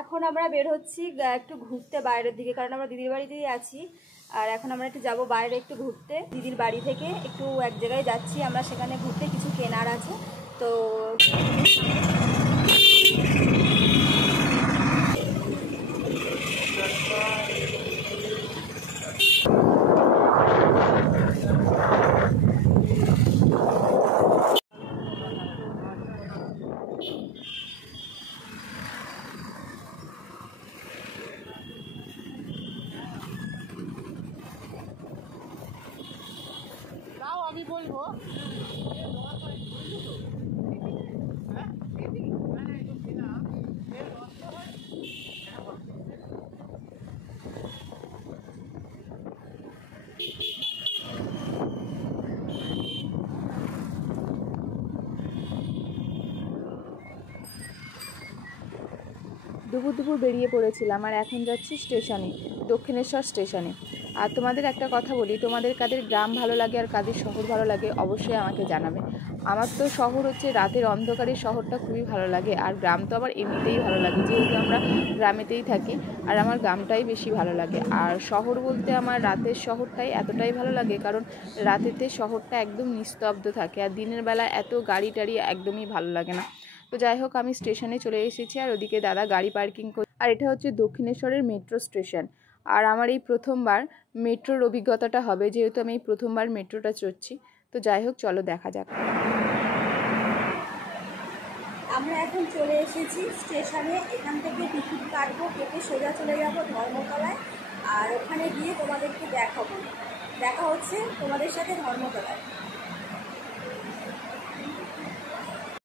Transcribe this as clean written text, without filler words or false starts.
এখন আমরা বের হচ্ছি একটু ঘুরতে বাইরের দিকে, কারণ আমরা দিদির বাড়িতেই আছি। আর এখন আমরা একটু যাব বাইরে একটু ঘুরতে, দিদির বাড়ি থেকে একটু এক জায়গায় যাচ্ছি আমরা, সেখানে ঘুরতে কিছু কেনার আছে। তো আমি বলবো দুপুর বেরিয়ে পড়েছিলাম আর এখন যাচ্ছি স্টেশনে, দক্ষিণেশ্বর স্টেশনে। আর তোমাদের একটা কথা বলি, তোমাদের কাদের গ্রাম ভালো লাগে আর কাদের শহর ভালো লাগে অবশ্যই আমাকে জানাবে। আমার তো শহর হচ্ছে রাতের অন্ধকারের শহরটা খুবই ভালো লাগে, আর গ্রাম তো আবার এমনিতেই ভালো লাগে, যেহেতু আমরা গ্রামেতেই থাকি। আর আমার গ্রামটাই বেশি ভালো লাগে। আর শহর বলতে আমার রাতের শহরটাই এতটাই ভালো লাগে, কারণ রাতেতে শহরটা একদম নিস্তব্ধ থাকে, আর দিনের বেলা এত গাড়ি টাড়ি একদমই ভালো লাগে না। তো যাই হোক, আমি স্টেশনে চলে এসেছি, আর ওদিকে দাদা গাড়ি পার্কিং করে। আর এটা হচ্ছে দক্ষিণেশ্বরের মেট্রো স্টেশন। আর আমার এই প্রথমবার মেট্রোর অভিজ্ঞতাটা হবে, যেহেতু আমি এই প্রথমবার মেট্রোটা চড়ছি। তো যাই হোক, চলো দেখা যাক। আমরা এখন চলে এসেছি স্টেশনে, এখান থেকে টিকিট কাটবো, কেটে সোজা চলে যাব ধর্মতলায়। আর ওখানে গিয়ে তোমাদেরকে দেখা হচ্ছে তোমাদের সাথে ধর্মতলায়।